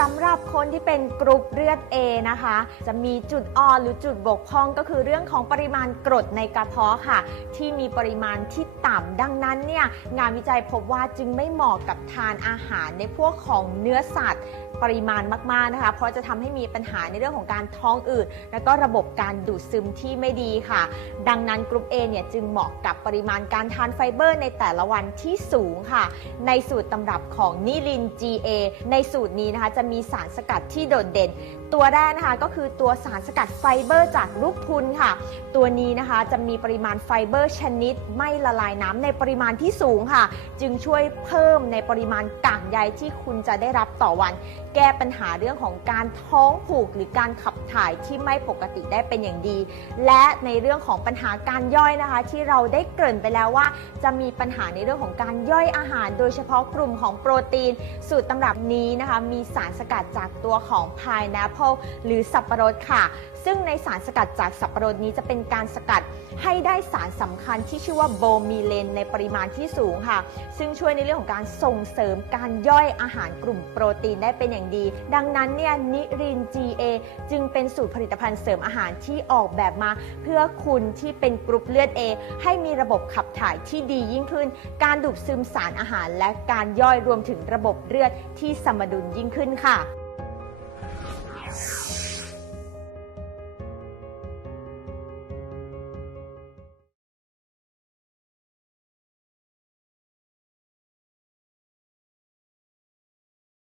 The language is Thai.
สำหรับคนที่เป็นกรุ๊ปเลือด A นะคะ จะมีจุดอ่อนหรือจุดบกพร่องก็คือเรื่องของปริมาณกรดในกระเพาะค่ะ ที่มีปริมาณที่ต่ำดังนั้นเนี่ยงานวิจัยพบว่าจึงไม่เหมาะกับทานอาหารในพวกของเนื้อสัตว์ปริมาณมากๆนะคะ เพราะจะทำให้มีปัญหาในเรื่องของการท้องอืดและก็ระบบการดูดซึมที่ไม่ดีค่ะ ดังนั้นกรุ๊ป A เนี่ยจึงเหมาะกับปริมาณการทานไฟเบอร์ในแต่ละวันที่สูงค่ะ ในสูตรตำรับของนิลิน GA ในสูตรนี้นะคะจะมีสารสกัดที่โดดเด่น ตัวแรกนะคะก็คือตัวสารสกัดไฟเบอร์จากลูกพุนค่ะ ตัวนี้นะคะจะมีปริมาณไฟเบอร์ชนิด ไม่ละลายน้ำในปริมาณที่สูงค่ะ จึงช่วยเพิ่มในปริมาณกากใยที่คุณจะได้รับต่อวัน แก้ปัญหาเรื่องของการท้องผูกหรือการขับถ่ายที่ไม่ปกติได้เป็นอย่างดี และในเรื่องของปัญหาการย่อยนะคะ ที่เราได้เกริ่นไปแล้วว่า จะมีปัญหาในเรื่องของการย่อยอาหาร โดยเฉพาะกลุ่มของโปรตีน สูตรตำรับนี้นะคะ มีสารสกัดจากตัวของพายแอปเปิลหรือสับปะรดค่ะ ซึ่งในสารสกัดจากสับปะรดนี้จะเป็นการสกัดให้ได้สารสำคัญที่ชื่อว่าโบมีเลนในปริมาณที่สูงค่ะ ซึ่งช่วยในเรื่องของการส่งเสริมการย่อยอาหารกลุ่มโปรตีนได้เป็นอย่างดี ดังนั้นเนี่ยนิริน GA จึงเป็นสูตรผลิตภัณฑ์เสริมอาหารที่ออกแบบมา เพื่อคุณที่เป็นกรุ๊ปเลือด A ให้มีระบบขับถ่ายที่ดียิ่งขึ้น การดูดซึมสารอาหาร และการย่อยรวมถึงระบบเลือดที่สมดุลยิ่งขึ้นค่ะ